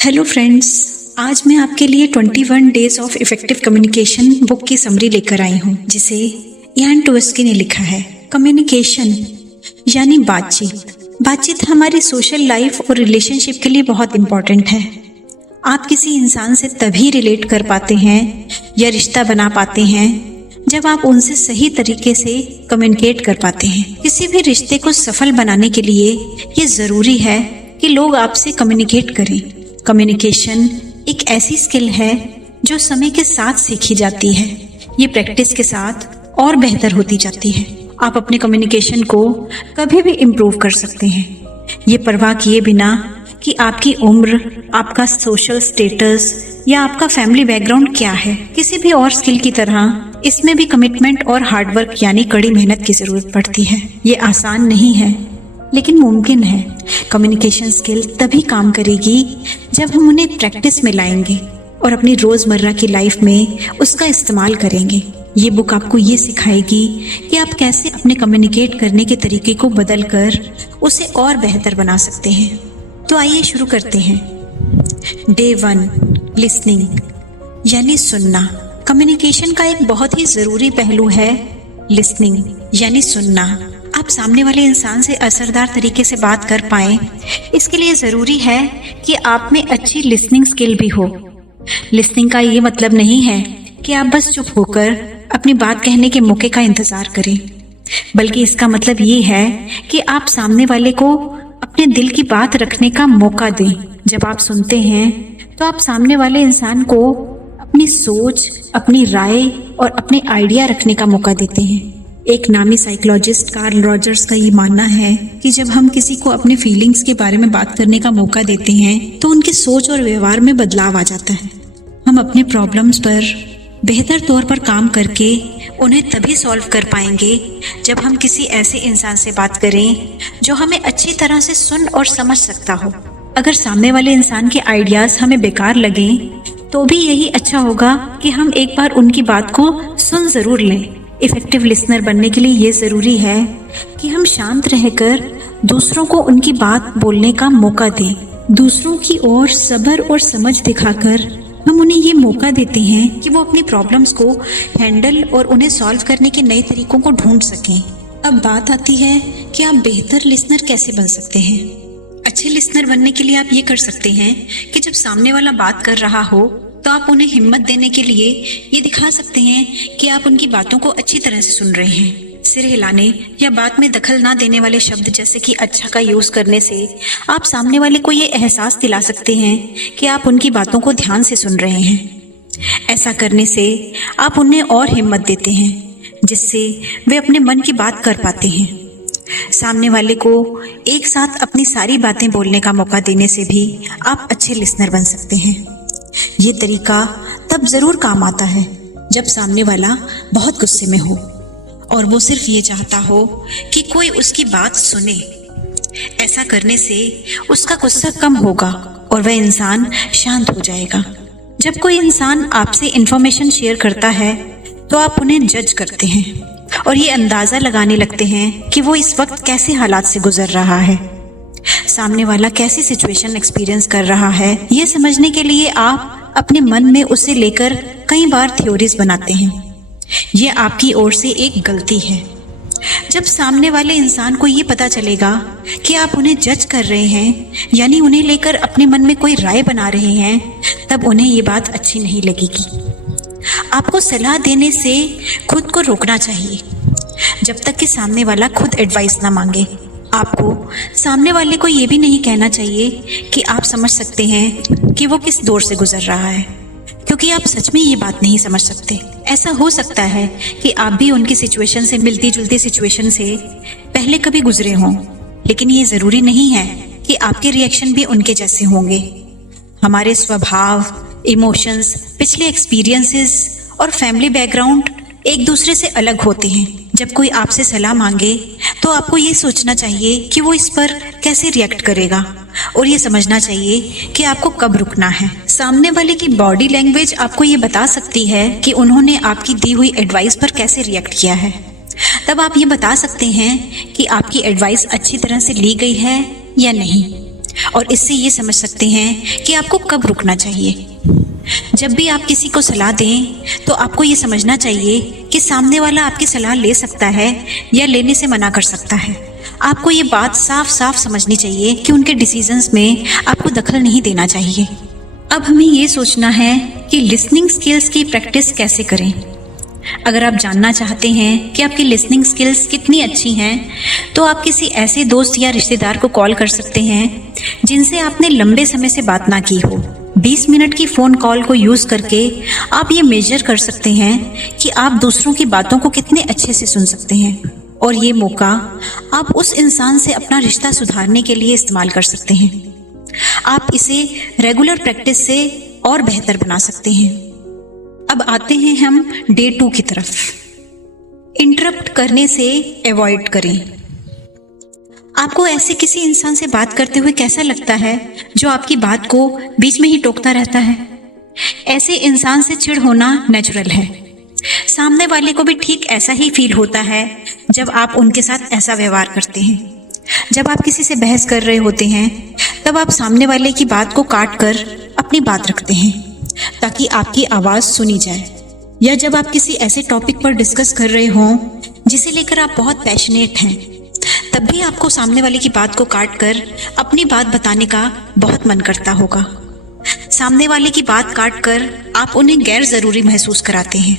Hello friends, आज मैं आपके लिए 21 days of effective communication book की समरी लेकर आई हूँ, जिसे यान टोस्की ने लिखा है। कम्युनिकेशन यानी बातचीत हमारी सोशल लाइफ और रिलेशनशिप के लिए बहुत इम्पोर्टेंट है। आप किसी इंसान से तभी रिलेट कर पाते हैं या रिश्ता बना पाते हैं जब आप उनसे सही तरीके से कम्युनिकेट कर पाते हैं। किसी भी रिश्ते को सफल बनाने के लिए ये ज़रूरी है कि लोग आपसे कम्युनिकेट करें। कम्युनिकेशन एक ऐसी स्किल है जो समय के साथ सीखी जाती है। ये प्रैक्टिस के साथ और बेहतर होती जाती है। आप अपने कम्युनिकेशन को कभी भी इम्प्रूव कर सकते हैं, ये परवाह किए बिना कि आपकी उम्र, आपका सोशल स्टेटस या आपका फैमिली बैकग्राउंड क्या है। किसी भी और स्किल की तरह इसमें भी कमिटमेंट और हार्डवर्क यानी कड़ी मेहनत की जरूरत पड़ती है। ये आसान नहीं है लेकिन मुमकिन है। कम्युनिकेशन स्किल तभी काम करेगी जब हम उन्हें प्रैक्टिस में लाएंगे और अपनी रोज़मर्रा की लाइफ में उसका इस्तेमाल करेंगे। ये बुक आपको ये सिखाएगी कि आप कैसे अपने कम्युनिकेट करने के तरीके को बदल कर उसे और बेहतर बना सकते हैं। तो आइए शुरू करते हैं। डे 1, लिसनिंग यानी सुनना। कम्युनिकेशन का एक बहुत ही ज़रूरी पहलू है लिसनिंग यानी सुनना। आप सामने वाले इंसान से असरदार तरीके से बात कर पाएं, इसके लिए ज़रूरी है कि आप में अच्छी लिसनिंग स्किल भी हो। लिसनिंग का ये मतलब नहीं है कि आप बस चुप होकर अपनी बात कहने के मौके का इंतज़ार करें, बल्कि इसका मतलब ये है कि आप सामने वाले को अपने दिल की बात रखने का मौका दें। जब आप सुनते हैं तो आप सामने वाले इंसान को अपनी सोच, अपनी राय और अपने आइडिया रखने का मौका देते हैं। एक नामी साइकोलॉजिस्ट कार्ल रॉजर्स का ये मानना है कि जब हम किसी को अपने फीलिंग्स के बारे में बात करने का मौका देते हैं तो उनकी सोच और व्यवहार में बदलाव आ जाता है। हम अपने प्रॉब्लम्स पर बेहतर तौर पर काम करके उन्हें तभी सॉल्व कर पाएंगे जब हम किसी ऐसे इंसान से बात करें जो हमें अच्छी तरह से सुन और समझ सकता हो। अगर सामने वाले इंसान के आइडियाज़ हमें बेकार लगें तो भी यही अच्छा होगा कि हम एक बार उनकी बात को सुन ज़रूर लें। इफेक्टिव लिसनर बनने के लिए ये ज़रूरी है कि हम शांत रहकर दूसरों को उनकी बात बोलने का मौका दें। दूसरों की ओर सब्र और समझ दिखाकर हम उन्हें ये मौका देते हैं कि वो अपनी प्रॉब्लम्स को हैंडल और उन्हें सॉल्व करने के नए तरीकों को ढूंढ सकें। अब बात आती है कि आप बेहतर लिसनर कैसे बन सकते हैं। अच्छे लिसनर बनने के लिए आप ये कर सकते हैं कि जब सामने वाला बात कर रहा हो तो आप उन्हें हिम्मत देने के लिए ये दिखा सकते हैं कि आप उनकी बातों को अच्छी तरह से सुन रहे हैं। सिर हिलाने या बात में दखल ना देने वाले शब्द जैसे कि अच्छा का यूज़ करने से आप सामने वाले को ये एहसास दिला सकते हैं कि आप उनकी बातों को ध्यान से सुन रहे हैं। ऐसा करने से आप उन्हें और हिम्मत देते हैं, जिससे वे अपने मन की बात कर पाते हैं। सामने वाले को एक साथ अपनी सारी बातें बोलने का मौका देने से भी आप अच्छे लिसनर बन सकते हैं। ये तरीका तब ज़रूर काम आता है जब सामने वाला बहुत गुस्से में हो और वो सिर्फ ये चाहता हो कि कोई उसकी बात सुने। ऐसा करने से उसका गुस्सा कम होगा और वह इंसान शांत हो जाएगा। जब कोई इंसान आपसे इंफॉर्मेशन शेयर करता है तो आप उन्हें जज करते हैं और ये अंदाज़ा लगाने लगते हैं कि वो इस वक्त कैसे हालात से गुजर रहा है, सामने वाला कैसी सिचुएशन एक्सपीरियंस कर रहा है। ये समझने के लिए आप अपने मन में उसे लेकर कई बार थ्योरीज बनाते हैं। ये आपकी ओर से एक गलती है। जब सामने वाले इंसान को ये पता चलेगा कि आप उन्हें जज कर रहे हैं, यानी उन्हें लेकर अपने मन में कोई राय बना रहे हैं, तब उन्हें ये बात अच्छी नहीं लगेगी। आपको सलाह देने से खुद को रोकना चाहिए जब तक कि सामने वाला खुद एडवाइस ना मांगे। आपको सामने वाले को ये भी नहीं कहना चाहिए कि आप समझ सकते हैं कि वो किस दौर से गुजर रहा है, क्योंकि आप सच में ये बात नहीं समझ सकते। ऐसा हो सकता है कि आप भी उनकी सिचुएशन से मिलती जुलती सिचुएशन से पहले कभी गुजरे हों, लेकिन ये ज़रूरी नहीं है कि आपके रिएक्शन भी उनके जैसे होंगे। हमारे स्वभाव, इमोशंस, पिछले एक्सपीरियंसेस और फैमिली बैकग्राउंड एक दूसरे से अलग होते हैं। जब कोई आपसे सलाह मांगे तो आपको ये सोचना चाहिए कि वो इस पर कैसे रिएक्ट करेगा और ये समझना चाहिए कि आपको कब रुकना है। सामने वाले की बॉडी लैंग्वेज आपको ये बता सकती है कि उन्होंने आपकी दी हुई एडवाइस पर कैसे रिएक्ट किया है। तब आप ये बता सकते हैं कि आपकी एडवाइस अच्छी तरह से ली गई है या नहीं। और इससे ये समझ सकते हैं कि आपको कब रुकना चाहिए। जब भी आप किसी को सलाह दें तो आपको ये समझना चाहिए कि सामने वाला आपकी सलाह ले सकता है या लेने से मना कर सकता है। आपको ये बात साफ साफ समझनी चाहिए कि उनके डिसीजंस में आपको दखल नहीं देना चाहिए। अब हमें ये सोचना है कि लिसनिंग स्किल्स की प्रैक्टिस कैसे करें। अगर आप जानना चाहते हैं कि आपकी लिसनिंग स्किल्स कितनी अच्छी हैं, तो आप किसी ऐसे दोस्त या रिश्तेदार को कॉल कर सकते हैं जिनसे आपने लंबे समय से बात ना की हो। 20 मिनट की फ़ोन कॉल को यूज़ करके आप ये मेजर कर सकते हैं कि आप दूसरों की बातों को कितने अच्छे से सुन सकते हैं, और ये मौका आप उस इंसान से अपना रिश्ता सुधारने के लिए इस्तेमाल कर सकते हैं। आप इसे रेगुलर प्रैक्टिस से और बेहतर बना सकते हैं। अब आते हैं हम डे 2 की तरफ। इंटरप्ट करने से अवॉइड करें। आपको ऐसे किसी इंसान से बात करते हुए कैसा लगता है जो आपकी बात को बीच में ही टोकता रहता है? ऐसे इंसान से चिढ़ होना नेचुरल है। सामने वाले को भी ठीक ऐसा ही फील होता है जब आप उनके साथ ऐसा व्यवहार करते हैं। जब आप किसी से बहस कर रहे होते हैं तब आप सामने वाले की बात को काट कर अपनी बात रखते हैं ताकि आपकी आवाज़ सुनी जाए, या जब आप किसी ऐसे टॉपिक पर डिस्कस कर रहे हों जिसे लेकर आप बहुत पैशनेट हैं, तब भी आपको सामने वाले की बात को काट कर अपनी बात बताने का बहुत मन करता होगा। सामने वाले की बात काट कर आप उन्हें गैर ज़रूरी महसूस कराते हैं।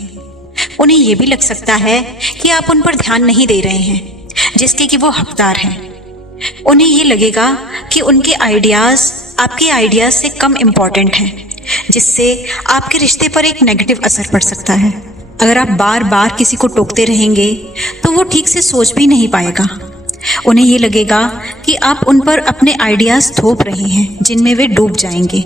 उन्हें यह भी लग सकता है कि आप उन पर ध्यान नहीं दे रहे हैं जिसके कि वो हकदार हैं। उन्हें ये लगेगा कि उनके आइडियाज़ आपके आइडियाज़ से कम इम्पॉर्टेंट हैं, जिससे आपके रिश्ते पर एक नेगेटिव असर पड़ सकता है। अगर आप बार बार किसी को टोकते रहेंगे तो वो ठीक से सोच भी नहीं पाएगा। उन्हें ये लगेगा कि आप उन पर अपने आइडियाज़ थोप रहे हैं जिनमें वे डूब जाएंगे।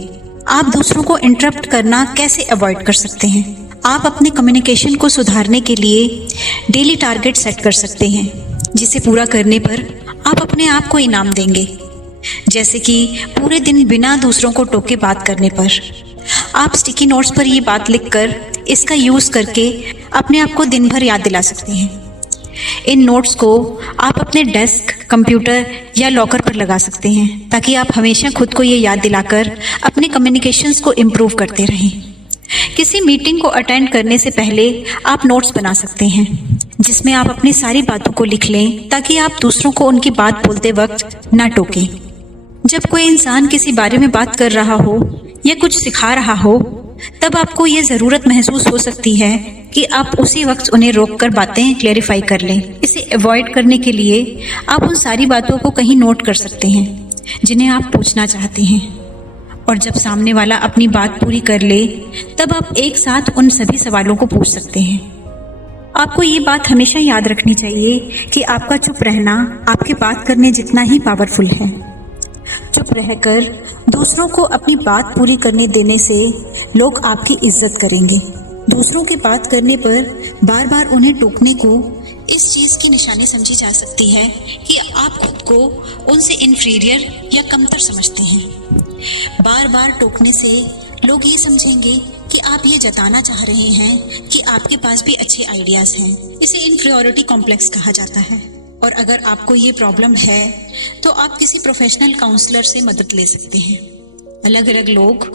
आप दूसरों को इंटरप्ट करना कैसे अवॉइड कर सकते हैं? आप अपने कम्युनिकेशन को सुधारने के लिए डेली टारगेट सेट कर सकते हैं, जिसे पूरा करने पर आप अपने आप को इनाम देंगे। जैसे कि पूरे दिन बिना दूसरों को टोके बात करने पर। आप स्टिकी नोट्स पर ये बात लिखकर इसका यूज़ करके अपने आप को दिन भर याद दिला सकते हैं। इन नोट्स को आप अपने डेस्क, कंप्यूटर या लॉकर पर लगा सकते हैं ताकि आप हमेशा खुद को ये याद दिलाकर अपने कम्युनिकेशंस को इम्प्रूव करते रहें। किसी मीटिंग को अटेंड करने से पहले आप नोट्स बना सकते हैं जिसमें आप अपनी सारी बातों को लिख लें ताकि आप दूसरों को उनकी बात बोलते वक्त ना टोकें। जब कोई इंसान किसी बारे में बात कर रहा हो या कुछ सिखा रहा हो, तब आपको ये ज़रूरत महसूस हो सकती है कि आप उसी वक्त उन्हें रोककर बातें क्लेरिफाई कर लें। इसे अवॉइड करने के लिए आप उन सारी बातों को कहीं नोट कर सकते हैं जिन्हें आप पूछना चाहते हैं, और जब सामने वाला अपनी बात पूरी कर ले तब आप एक साथ उन सभी सवालों को पूछ सकते हैं। आपको ये बात हमेशा याद रखनी चाहिए कि आपका चुप रहना आपके बात करने जितना ही पावरफुल है। चुप रहकर दूसरों को अपनी बात पूरी करने देने से लोग आपकी इज्जत करेंगे। दूसरों की बात करने पर बार बार उन्हें टोकने को इस चीज़ की निशानी समझी जा सकती है कि आप खुद को उनसे इन्फीरियर या कमतर समझते हैं। बार बार टोकने से लोग ये समझेंगे कि आप ये जताना चाह रहे हैं कि आपके पास भी अच्छे आइडियाज़ हैं। इसे इन्फीरियरिटी कॉम्प्लेक्स कहा जाता है, और अगर आपको ये प्रॉब्लम है तो आप किसी प्रोफेशनल काउंसलर से मदद ले सकते हैं। अलग अलग लोग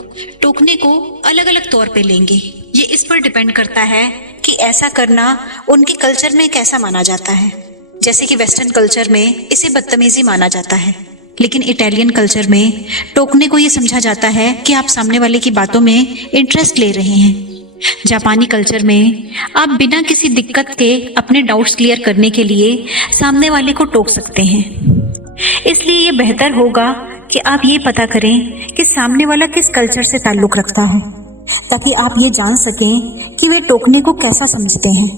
टोकने को अलग अलग तौर पे लेंगे। ये इस पर डिपेंड करता है कि ऐसा करना उनके कल्चर में कैसा माना जाता है। जैसे कि वेस्टर्न कल्चर में इसे बदतमीजी माना जाता है, लेकिन इटालियन कल्चर में टोकने को ये समझा जाता है कि आप सामने वाले की बातों में इंटरेस्ट ले रहे हैं। जापानी कल्चर में आप बिना किसी दिक्कत के अपने डाउट्स क्लियर करने के लिए सामने वाले को टोक सकते हैं। इसलिए ये बेहतर होगा कि आप ये पता करें कि सामने वाला किस कल्चर से ताल्लुक़ रखता है, ताकि आप ये जान सकें कि वे टोकने को कैसा समझते हैं।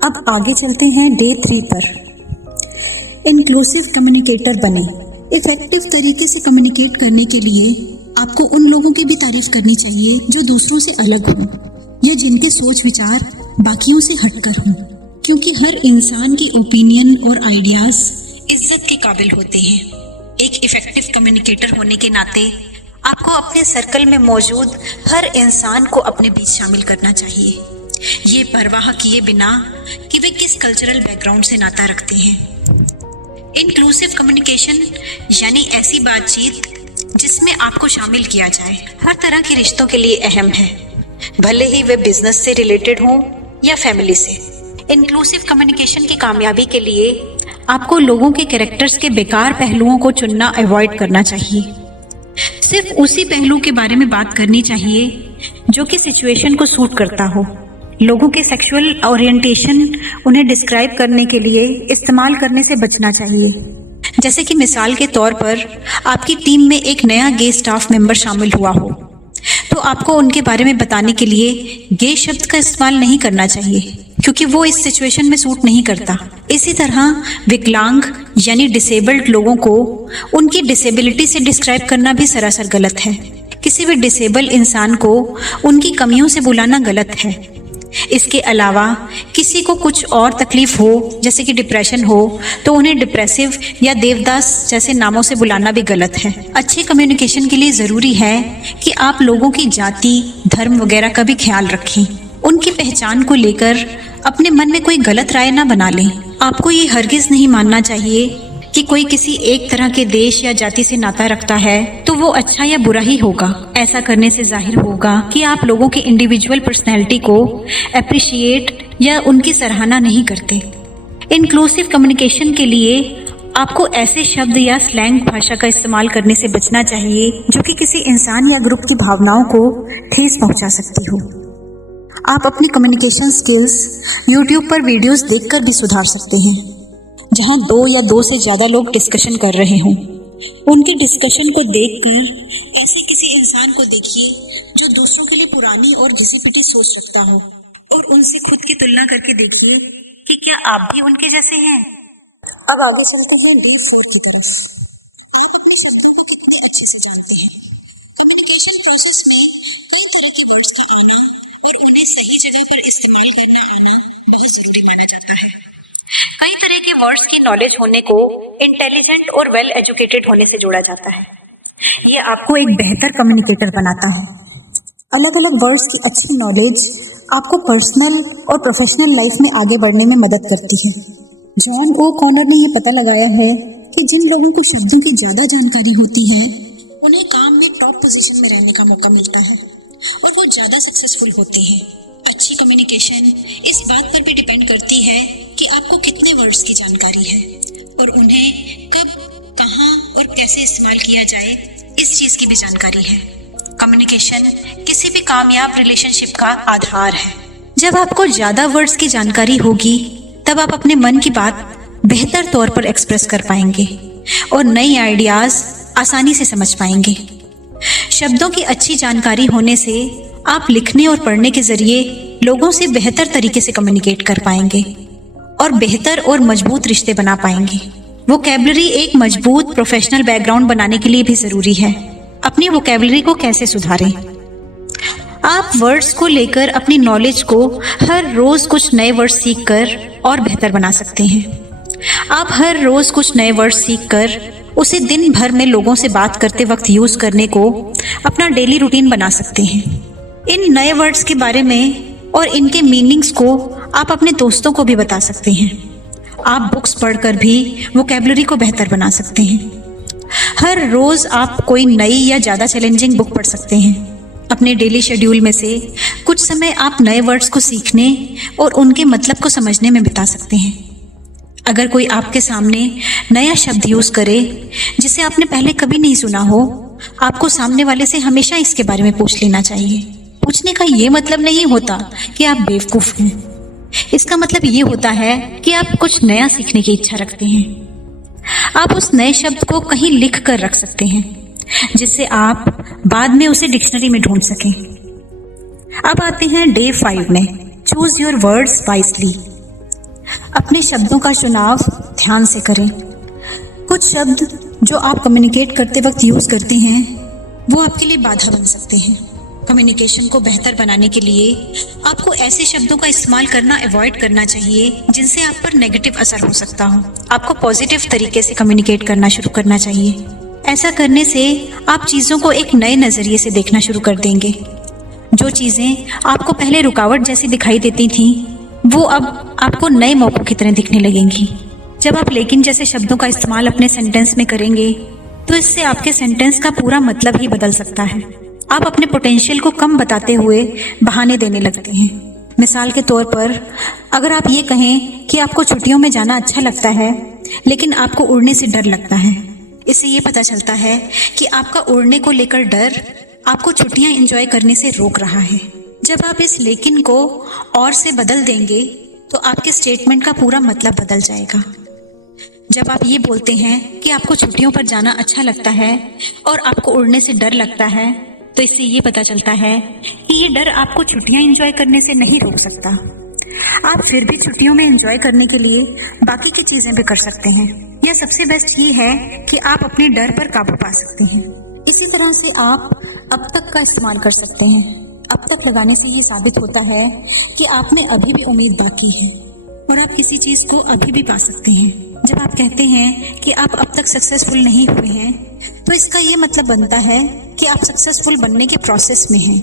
अब आगे चलते हैं डे 3 पर। इंक्लूसिव कम्युनिकेटर बने। इफेक्टिव तरीके से कम्युनिकेट करने के लिए आपको उन लोगों की भी तारीफ करनी चाहिए जो दूसरों से अलग हों या जिनके सोच विचार बाकियों से हटकर हों, क्योंकि हर इंसान की ओपिनियन और आइडियाज़ इज्जत के काबिल होते हैं। एक इफेक्टिव कम्युनिकेटर होने के नाते आपको अपने सर्कल में मौजूद हर इंसान को अपने बीच शामिल करना चाहिए, ये परवाह किए बिना कि वे किस कल्चरल बैकग्राउंड से नाता रखते हैं। इंक्लूसिव कम्युनिकेशन यानी ऐसी बातचीत जिसमें आपको शामिल किया जाए। हर तरह के रिश्तों के लिए अहम है, भले ही वे बिजनेस से रिलेटेड हों या फैमिली से। इंक्लूसिव कम्युनिकेशन की कामयाबी के लिए आपको लोगों के कैरेक्टर्स के बेकार पहलुओं को चुनना अवॉइड करना चाहिए। सिर्फ उसी पहलू के बारे में बात करनी चाहिए जो कि सिचुएशन को सूट करता हो। लोगों के सेक्सुअल ओरिएंटेशन उन्हें डिस्क्राइब करने के लिए इस्तेमाल करने से बचना चाहिए। जैसे कि मिसाल के तौर पर आपकी टीम में एक नया गे स्टाफ मेंबर शामिल हुआ हो, तो आपको उनके बारे में बताने के लिए गे शब्द का इस्तेमाल नहीं करना चाहिए, क्योंकि वो इस सिचुएशन में सूट नहीं करता। इसी तरह विकलांग यानी डिसेबल्ड लोगों को उनकी डिसेबिलिटी से डिस्क्राइब करना भी सरासर गलत है। किसी भी डिसेबल इंसान को उनकी कमियों से बुलाना गलत है। इसके अलावा किसी को कुछ और तकलीफ हो, जैसे कि डिप्रेशन हो, तो उन्हें डिप्रेसिव या देवदास जैसे नामों से बुलाना भी गलत है। अच्छे कम्युनिकेशन के लिए ज़रूरी है कि आप लोगों की जाति, धर्म वगैरह का भी ख्याल रखें। उनकी पहचान को लेकर अपने मन में कोई गलत राय ना बना लें। आपको ये हरगिज़ नहीं मानना चाहिए कि कोई किसी एक तरह के देश या जाति से नाता रखता है तो वो अच्छा या बुरा ही होगा। ऐसा करने से जाहिर होगा कि आप लोगों की इंडिविजुअल पर्सनैलिटी को अप्रिशिएट या उनकी सराहना नहीं करते। इंक्लूसिव कम्युनिकेशन के लिए आपको ऐसे शब्द या स्लैंग भाषा का इस्तेमाल करने से बचना चाहिए जो कि किसी इंसान या ग्रुप की भावनाओं को ठेस पहुंचा सकती हो। आप अपनी कम्युनिकेशन स्किल्स YouTube पर वीडियोस देखकर भी सुधार सकते हैं, जहां 2 या 2 से ज़्यादा लोग डिस्कशन कर रहे हों। उनके डिस्कशन को देखकर ऐसे किसी इंसान को देखिए जो दूसरों के लिए पुरानी और घिसी-पिटी सोच रखता हो, और उनसे खुद की तुलना करके देखिए कि क्या आप भी उनके जैसे हैं। अब आगे चलते हैं डे 4 की तरफ। आप अपने शब्दों को कितने अच्छे से जानते हैं। कम्युनिकेशन प्रोसेस में कई तरह के वर्ड्स का आना और उन्हें सही जगह पर इस्तेमाल करना आना बहुत जरूरी माना जाता है। कई तरह के वर्ड्स की नॉलेज होने को इंटेलिजेंट और वेल एजुकेटेड होने से जोड़ा जाता है। ये आपको एक बेहतर कम्युनिकेटर बनाता है। अलग अलग वर्ड्स की अच्छी नॉलेज आपको पर्सनल और प्रोफेशनल लाइफ में आगे बढ़ने में मदद करती है। जॉन ओ कॉनर ने यह पता लगाया है कि जिन लोगों को शब्दों की ज़्यादा जानकारी होती है उन्हें काम में टॉप पोजीशन में रहने का मौका मिलता है और वो ज़्यादा सक्सेसफुल होते हैं। अच्छी कम्युनिकेशन इस बात पर भी डिपेंड करती है कि आपको कितने वर्ड्स की जानकारी है और उन्हें कब, कहाँ और कैसे इस्तेमाल किया जाए, इस चीज़ की भी जानकारी है। कम्युनिकेशन किसी भी कामयाब रिलेशनशिप का आधार है। जब आपको ज़्यादा वर्ड्स की जानकारी होगी तब आप अपने मन की बात बेहतर तौर पर एक्सप्रेस कर पाएंगे और नई आइडियाज़ आसानी से समझ पाएंगे। शब्दों की अच्छी जानकारी होने से आप लिखने और पढ़ने के जरिए लोगों से बेहतर तरीके से कम्युनिकेट कर पाएंगे और बेहतर और मजबूत रिश्ते बना पाएंगे। वोकैबुलरी एक मजबूत प्रोफेशनल बैकग्राउंड बनाने के लिए भी ज़रूरी है। अपनी वोकैबुलरी को कैसे सुधारें? आप वर्ड्स को लेकर अपनी नॉलेज को हर रोज़ कुछ नए वर्ड्स सीखकर और बेहतर बना सकते हैं। आप हर रोज़ कुछ नए वर्ड्स सीखकर उसे दिन भर में लोगों से बात करते वक्त यूज़ करने को अपना डेली रूटीन बना सकते हैं। इन नए वर्ड्स के बारे में और इनके मीनिंग्स को आप अपने दोस्तों को भी बता सकते हैं। आप बुक्स पढ़कर भी वोकैबुलरी को बेहतर बना सकते हैं। हर रोज़ आप कोई नई या ज़्यादा चैलेंजिंग बुक पढ़ सकते हैं। अपने डेली शेड्यूल में से कुछ समय आप नए वर्ड्स को सीखने और उनके मतलब को समझने में बिता सकते हैं। अगर कोई आपके सामने नया शब्द यूज़ करे जिसे आपने पहले कभी नहीं सुना हो, आपको सामने वाले से हमेशा इसके बारे में पूछ लेना चाहिए। पूछने का ये मतलब नहीं होता कि आप बेवकूफ़ हैं। इसका मतलब ये होता है कि आप कुछ नया सीखने की इच्छा रखते हैं। आप उस नए शब्द को कहीं लिख कर रख सकते हैं जिससे आप बाद में उसे डिक्शनरी में ढूंढ सकें। अब आते हैं डे 5 में, चूज योर वर्ड्स वाइजली। अपने शब्दों का चुनाव ध्यान से करें। कुछ शब्द जो आप कम्युनिकेट करते वक्त यूज़ करते हैं वो आपके लिए बाधा बन सकते हैं। कम्युनिकेशन को बेहतर बनाने के लिए आपको ऐसे शब्दों का इस्तेमाल करना अवॉइड करना चाहिए जिनसे आप पर नेगेटिव असर हो सकता हो। आपको पॉजिटिव तरीके से कम्युनिकेट करना शुरू करना चाहिए। ऐसा करने से आप चीज़ों को एक नए नज़रिए से देखना शुरू कर देंगे। जो चीज़ें आपको पहले रुकावट जैसी दिखाई देती थीं वो अब आपको नए मौक़ों की तरह दिखने लगेंगी। जब आप लेकिन जैसे शब्दों का इस्तेमाल अपने सेंटेंस में करेंगे तो इससे आपके सेंटेंस का पूरा मतलब ही बदल सकता है। आप अपने पोटेंशियल को कम बताते हुए बहाने देने लगते हैं। मिसाल के तौर पर अगर आप ये कहें कि आपको छुट्टियों में जाना अच्छा लगता है लेकिन आपको उड़ने से डर लगता है, इससे ये पता चलता है कि आपका उड़ने को लेकर डर आपको छुट्टियां एंजॉय करने से रोक रहा है। जब आप इस लेकिन को और से बदल देंगे तो आपके स्टेटमेंट का पूरा मतलब बदल जाएगा। जब आप ये बोलते हैं कि आपको छुट्टियों पर जाना अच्छा लगता है और आपको उड़ने से डर लगता है, तो इससे ये पता चलता है कि ये डर आपको छुट्टियां एंजॉय करने से नहीं रोक सकता। आप फिर भी छुट्टियों में एंजॉय करने के लिए बाकी की चीजें भी कर सकते हैं। या सबसे बेस्ट ये है कि आप अपने डर पर काबू पा सकते हैं। इसी तरह से आप अब तक का इस्तेमाल कर सकते हैं। अब तक लगाने से ये साबित होता है कि आप में अभी भी उम्मीद बाकी है और आप किसी चीज को अभी भी पा सकते हैं। जब आप कहते हैं कि आप अब तक सक्सेसफुल नहीं हुए हैं, तो इसका ये मतलब बनता है कि आप सक्सेसफुल बनने के प्रोसेस में हैं।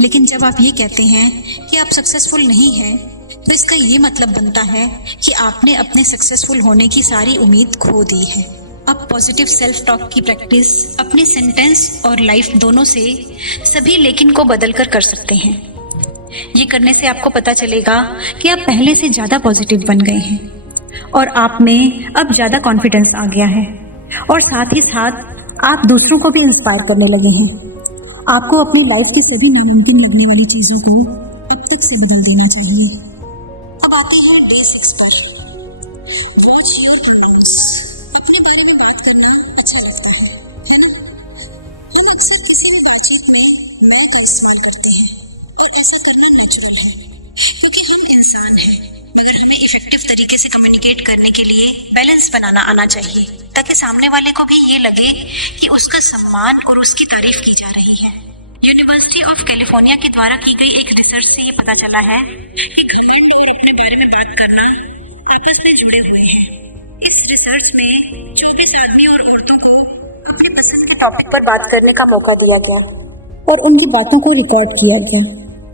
लेकिन जब आप ये कहते हैं कि आप सक्सेसफुल नहीं हैं, तो इसका ये मतलब बनता है कि आपने अपने सक्सेसफुल होने की सारी उम्मीद खो दी है। अब पॉजिटिव सेल्फ टॉक की प्रैक्टिस अपने सेंटेंस और लाइफ दोनों से सभी लेकिन को बदलकर कर सकते हैं। ये करने से आपको पता चलेगा कि आप पहले से ज्यादा पॉजिटिव बन गए हैं और आप में अब ज्यादा कॉन्फिडेंस आ गया है और साथ ही साथ आप दूसरों को भी इंस्पायर करने लगे हैं। आपको अपनी लाइफ की सभी नामुमकिन लगने वाली चीजों को अब तक से बदल देना चाहिए। अब आते हैं डे 6 पर। Watch your pronounce. अपने बारे में बात करना अच्छा लगता है ना? हम अक्सर किसी भी बातचीत में मैं का इस्तेमाल करते हैं और ऐसा करना नेचुरल है क्योंकि हम इंसान हैं। मगर हमें इफेक्टिव तरीके से कम्युनिकेट करने के लिए बैलेंस बनाना आना चाहिए ताकि सामने वाले को भी ये लगे कि उसका सम्मान और उसकी तारीफ की जा रही है। यूनिवर्सिटी ऑफ कैलिफोर्निया के द्वारा की गई एक रिसर्च से ये पता चला है कि घमंड और अपने बारे में बात करना आपस में जुड़े हुए हैं। इस रिसर्च में 24 आदमी और औरतों को अपनी पसंद के टॉपिक पर बात करने का मौका दिया गया और उनकी बातों को रिकॉर्ड किया गया।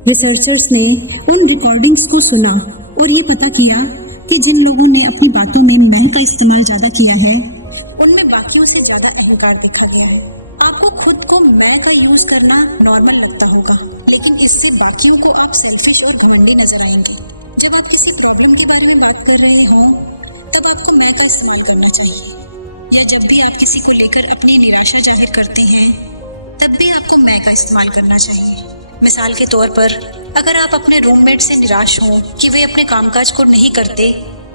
रिसर्चर्स ने उन रिकॉर्डिंग्स को सुना और ये पता किया कि जिन लोगों ने अपनी बातों में मैं का इस्तेमाल ज्यादा किया है, उनमें बाकियों से ज्यादा अहंकार देखा गया है। आपको खुद को मैं का यूज करना नॉर्मल लगता होगा, लेकिन इससे बाकियों को आप सेल्फिश और घमंडी नजर आएंगे। जब आप किसी प्रॉब्लम के बारे में बात कर रहे हो, तब आपको मैं का इस्तेमाल करना चाहिए। या जब भी आप किसी को लेकर अपनी निराशा जाहिर करते हैं, तब भी आपको मैं का इस्तेमाल करना चाहिए। मिसाल के तौर पर अगर आप अपने रूममेट से निराश हो कि वे अपने कामकाज को नहीं करते,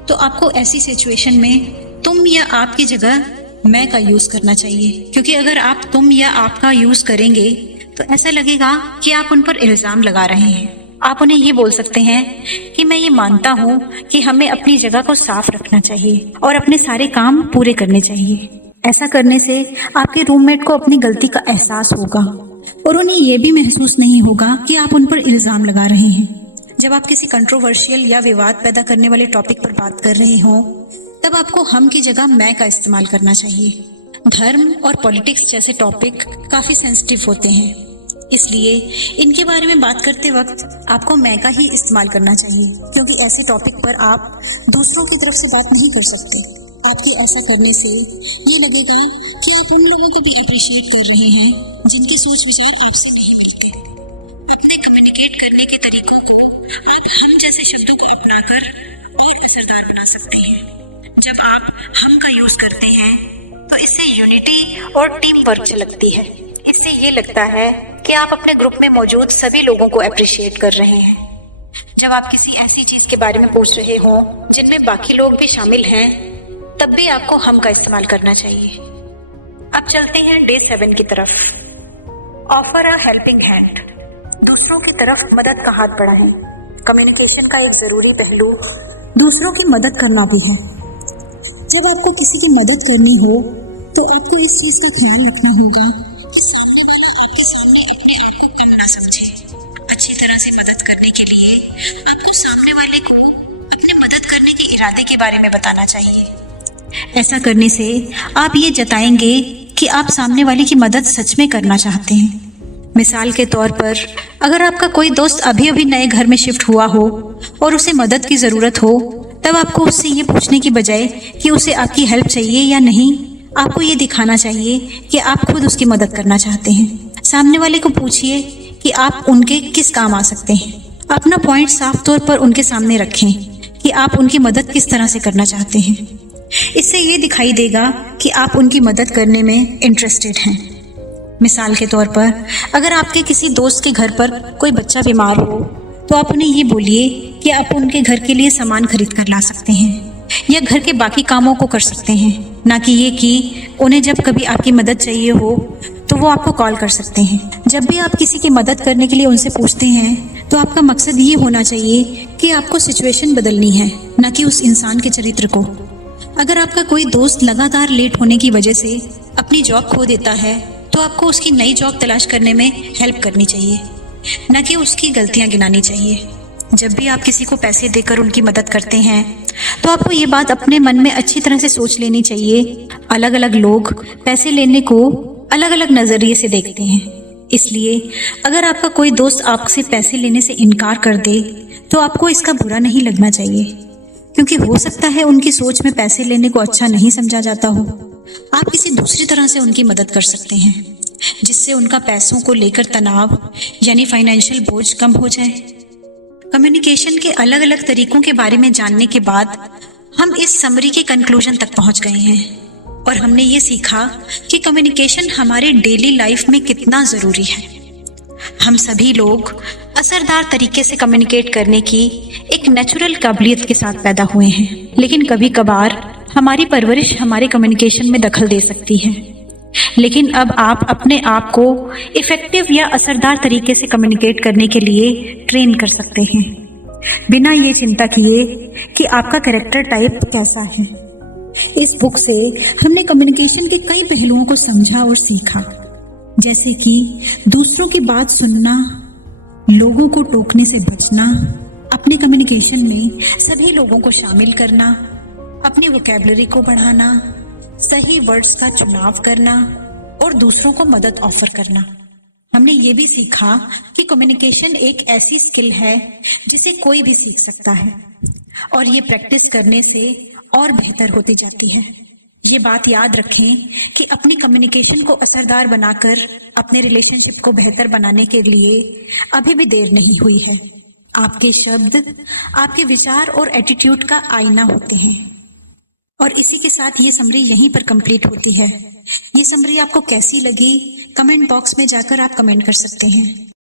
तो आपको ऐसी सिचुएशन में तुम या आपकी जगह मैं का यूज करना चाहिए, क्योंकि अगर आप तुम या आपका यूज करेंगे तो ऐसा लगेगा कि आप उन पर इल्जाम लगा रहे हैं। आप उन्हें ये बोल सकते हैं कि मैं ये मानता हूँ कि हमें अपनी जगह को साफ रखना चाहिए और अपने सारे काम पूरे करने चाहिए। ऐसा करने से आपके रूममेट को अपनी गलती का एहसास होगा और उन्हें यह भी महसूस नहीं होगा कि आप उन पर इल्जाम लगा रहे हैं। जब आप किसी कंट्रोवर्शियल या विवाद पैदा करने वाले टॉपिक पर बात कर रहे हो, तब आपको हम की जगह मैं का इस्तेमाल करना चाहिए। धर्म और पॉलिटिक्स जैसे टॉपिक काफी सेंसिटिव होते हैं, इसलिए इनके बारे में बात करते वक्त आपको मैं का ही इस्तेमाल करना चाहिए, क्योंकि ऐसे टॉपिक पर आप दूसरों की तरफ से बात नहीं कर सकते। आपके ऐसा करने से ये लगेगा कि आप उन लोगों को भी अप्रिशिएट कर रहे हैं जिनके सोच विचार आपसे नहीं मिलते। अपने कम्युनिकेट करने के तरीकों को आप हम जैसे शब्दों को अपनाकर और असरदार बना सकते हैं। जब आप हम का यूज करते हैं तो इससे यूनिटी और टीम वर्क झलकती है। इससे ये लगता है कि आप अपने ग्रुप में मौजूद सभी लोगों को अप्रिशिएट कर रहे हैं। जब आप किसी ऐसी चीज के बारे में पूछ रहे हो जिनमें बाकी लोग भी शामिल हैं, तब भी आपको हम का इस्तेमाल करना चाहिए। अब चलते हैं डे 7 की तरफ। Offer a helping hand. दूसरों की तरफ मदद का हाथ बढ़ाएं। कम्युनिकेशन का एक जरूरी पहलू दूसरों की मदद करना भी है। जब आपको किसी की मदद करनी हो तो आपको इस चीज का ख्याल रखना होगा कि सामने वाला आपके सामने अपने आप को कम ना समझे। अच्छी तरह से मदद करने के लिए आपको सामने वाले को अपने मदद करने के इरादे के बारे में बताना चाहिए। ऐसा करने से आप ये जताएंगे कि आप सामने वाले की मदद सच में करना चाहते हैं। मिसाल के तौर पर अगर आपका कोई दोस्त अभी अभी नए घर में शिफ्ट हुआ हो और उसे मदद की ज़रूरत हो, तब आपको उससे ये पूछने की बजाय कि उसे आपकी हेल्प चाहिए या नहीं, आपको ये दिखाना चाहिए कि आप खुद उसकी मदद करना चाहते हैं। सामने वाले को पूछिए कि आप उनके किस काम आ सकते हैं। अपना पॉइंट साफ तौर पर उनके सामने रखें कि आप उनकी मदद किस तरह से करना चाहते हैं। इससे ये दिखाई देगा कि आप उनकी मदद करने में इंटरेस्टेड हैं। मिसाल के तौर पर, अगर आपके किसी दोस्त के घर पर कोई बच्चा बीमार हो तो आप उन्हें ये बोलिए कि आप उनके घर के लिए सामान खरीद कर ला सकते हैं या घर के बाकी कामों को कर सकते हैं, ना कि ये कि उन्हें जब कभी आपकी मदद चाहिए हो तो वो आपको कॉल कर सकते हैं। जब भी आप किसी की मदद करने के लिए उनसे पूछते हैं तो आपका मकसद ये होना चाहिए कि आपको सिचुएशन बदलनी है, ना कि उस इंसान के चरित्र को। अगर आपका कोई दोस्त लगातार लेट होने की वजह से अपनी जॉब खो देता है तो आपको उसकी नई जॉब तलाश करने में हेल्प करनी चाहिए, न कि उसकी गलतियां गिनानी चाहिए। जब भी आप किसी को पैसे देकर उनकी मदद करते हैं तो आपको ये बात अपने मन में अच्छी तरह से सोच लेनी चाहिए। अलग अलग लोग पैसे लेने को अलग अलग नजरिए से देखते हैं, इसलिए अगर आपका कोई दोस्त आपसे पैसे लेने से इनकार कर दे तो आपको इसका बुरा नहीं लगना चाहिए, क्योंकि हो सकता है उनकी सोच में पैसे लेने को अच्छा नहीं समझा जाता हो। आप किसी दूसरी तरह से उनकी मदद कर सकते हैं जिससे उनका पैसों को लेकर तनाव यानी फाइनेंशियल बोझ कम हो जाए। कम्युनिकेशन के अलग अलग तरीकों के बारे में जानने के बाद हम इस समरी के कंक्लूजन तक पहुंच गए हैं और हमने ये सीखा कि कम्युनिकेशन हमारे डेली लाइफ में कितना ज़रूरी है। हम सभी लोग असरदार तरीके से कम्युनिकेट करने की एक नेचुरल काबिलियत के साथ पैदा हुए हैं, लेकिन कभी कभार हमारी परवरिश हमारे कम्युनिकेशन में दखल दे सकती है। लेकिन अब आप अपने आप को इफेक्टिव या असरदार तरीके से कम्युनिकेट करने के लिए ट्रेन कर सकते हैं, बिना ये चिंता किए कि आपका कैरेक्टर टाइप कैसा है। इस बुक से हमने कम्युनिकेशन के कई पहलुओं को समझा और सीखा, जैसे कि दूसरों की बात सुनना, लोगों को टोकने से बचना, अपने कम्युनिकेशन में सभी लोगों को शामिल करना, अपनी वोकैबुलरी को बढ़ाना, सही वर्ड्स का चुनाव करना और दूसरों को मदद ऑफर करना। हमने ये भी सीखा कि कम्युनिकेशन एक ऐसी स्किल है जिसे कोई भी सीख सकता है और ये प्रैक्टिस करने से और बेहतर होती जाती है। ये बात याद रखें कि अपनी कम्युनिकेशन को असरदार बनाकर अपने रिलेशनशिप को बेहतर बनाने के लिए अभी भी देर नहीं हुई है। आपके शब्द आपके विचार और एटीट्यूड का आईना होते हैं। और इसी के साथ ये समरी यहीं पर कंप्लीट होती है। ये समरी आपको कैसी लगी, कमेंट बॉक्स में जाकर आप कमेंट कर सकते हैं।